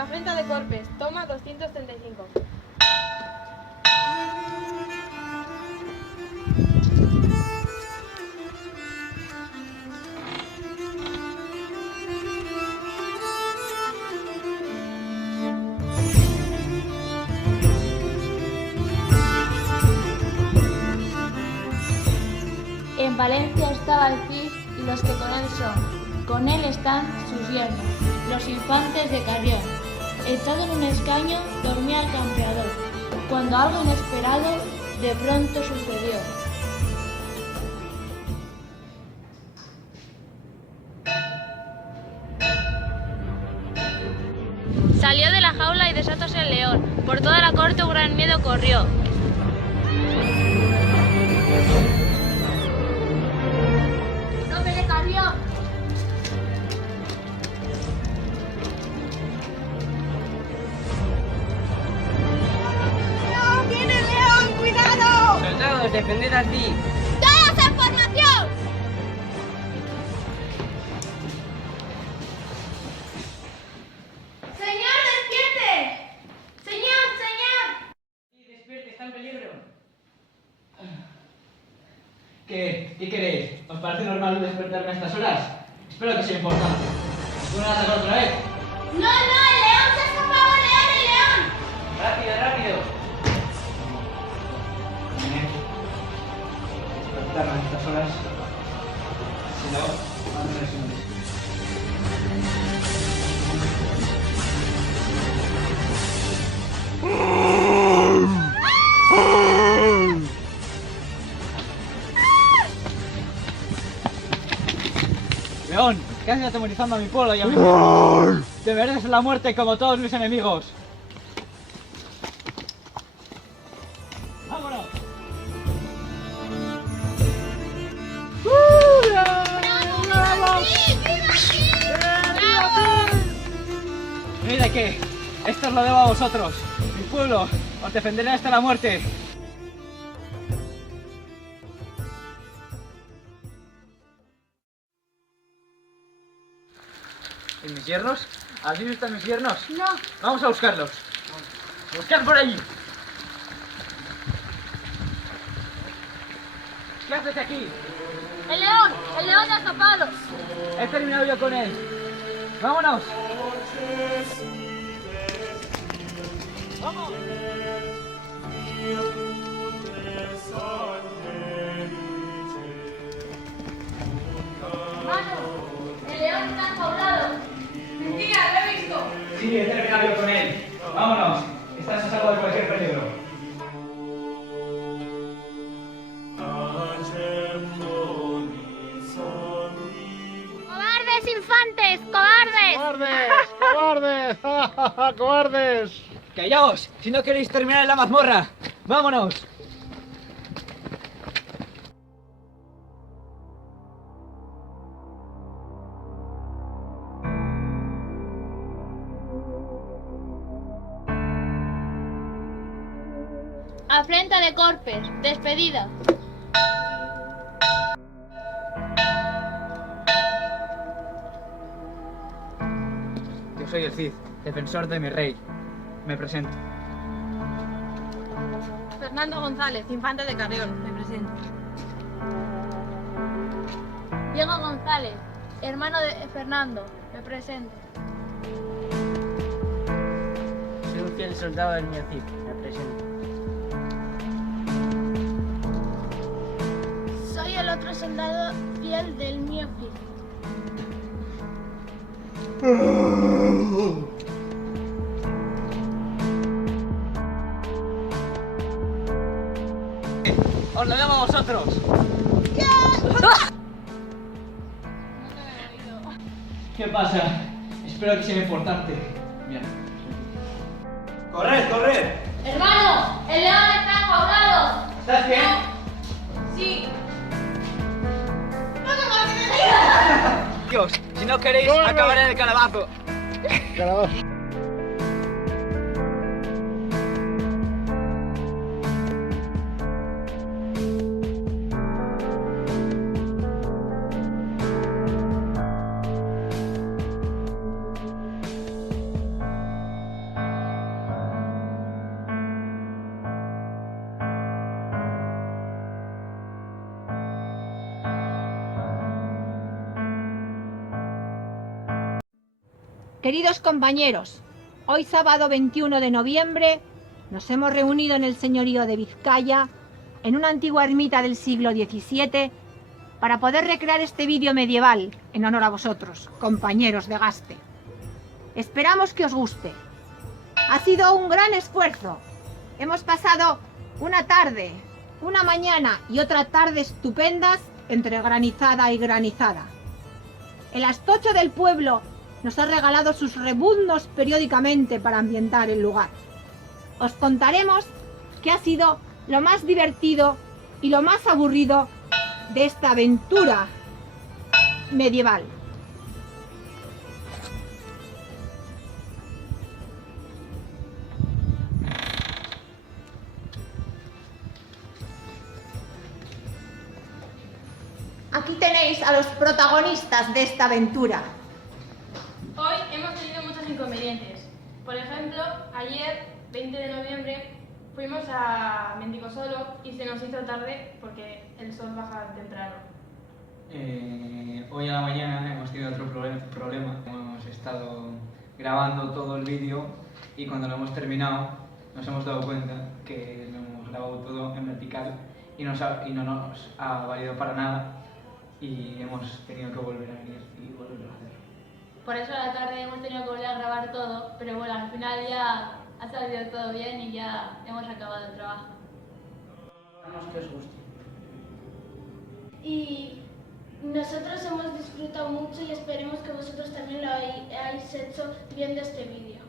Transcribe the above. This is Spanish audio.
afrenta de Corpes, toma 235. En Valencia estaba el Cid y los que con él son. Con él están sus yernos, los infantes de Carrión. Echado en un escaño dormía el campeador, cuando algo inesperado de pronto sucedió. Salió de la jaula y desatóse el león. Por toda la corte un gran miedo corrió. ¡Nombre de Carrión! ¡No! ¡Viene el león! ¡Cuidado! Soldados, defended así. ¡Todos en formación! ¡Señor, despierte! ¡Señor, señor! Sí, despierte, está en peligro. ¿Qué queréis? ¿Os parece normal despertarme a estas horas? Espero que sea importante. ¿Tú no vas a sacar otra vez? ¡No, no! ¡El león se ha escapado! ¡El león, el león! ¡Rápido, rápido! Despertarme a estas horas. Si no, vamos a resumir. León, ¿qué haces atemorizando a mi pueblo y a mí? Te mereces la muerte como todos mis enemigos. ¡Vámonos! ¡Sí! ¡Viva aquí! ¿Y de qué? Esto os lo debo a vosotros. Mi pueblo os defenderá hasta la muerte. ¿Y mis yernos? ¿Has visto a mis yernos? No. Vamos a buscarlos. ¡Buscad por allí! ¿Qué haces aquí? ¡El león! ¡El león ha escapado! He terminado yo con él. ¡Vámonos! ¡Vamos! ¡Hermano! ¡El león está enjaulado! Mentira, lo he visto. Sí, he terminado yo con él. ¡Vámonos! Estás a salvo de cualquier peligro. ¡Cobardes, infantes! ¡Cobardes! ¡Cobardes! ¡Cobardes! ¡Cobardes! ¡Callaos! Si no queréis terminar en la mazmorra. ¡Vámonos! Afrenta de Corpes, despedida. Yo soy el Cid, defensor de mi rey. Me presento. Fernando González, infante de Carrión, me presento. Diego González, hermano de Fernando, me presento. Soy un fiel soldado del mío Cid. Me presento. Soy el otro soldado fiel del mío Cid. ¡Os lo debo a vosotros! ¿Qué pasa? Espero que sea importante. Mira. ¡Corred, corred! ¡Hermano! ¡El león está enjaulado! ¿Estás bien? ¡Sí! Dios, si no queréis, ¡Corre! acabaré en el calabazo. Carabazo. Queridos compañeros, hoy sábado 21 de noviembre nos hemos reunido en el señorío de Vizcaya, en una antigua ermita del siglo XVII, para poder recrear este vídeo medieval en honor a vosotros, compañeros de Gaste. Esperamos que os guste. Ha sido un gran esfuerzo. Hemos pasado una tarde, una mañana y otra tarde estupendas entre granizada y granizada. El Astocho del pueblo nos ha regalado sus rebuznos periódicamente para ambientar el lugar. Os contaremos qué ha sido lo más divertido y lo más aburrido de esta aventura medieval. Aquí tenéis a los protagonistas de esta aventura. Hoy hemos tenido muchos inconvenientes. Por ejemplo, ayer, 20 de noviembre, fuimos a Mendicosolo y se nos hizo tarde porque el sol baja temprano. Hoy a la mañana hemos tenido otro problema. Hemos estado grabando todo el vídeo y cuando lo hemos terminado nos hemos dado cuenta que lo hemos grabado todo en vertical y no nos ha valido para nada y hemos tenido que volver a venir y volverlo a hacer. Por eso a la tarde hemos tenido que volver a grabar todo, pero bueno, al final ya ha salido todo bien y ya hemos acabado el trabajo. Esperamos que os guste. Y nosotros hemos disfrutado mucho y esperemos que vosotros también lo hayáis hecho viendo este vídeo.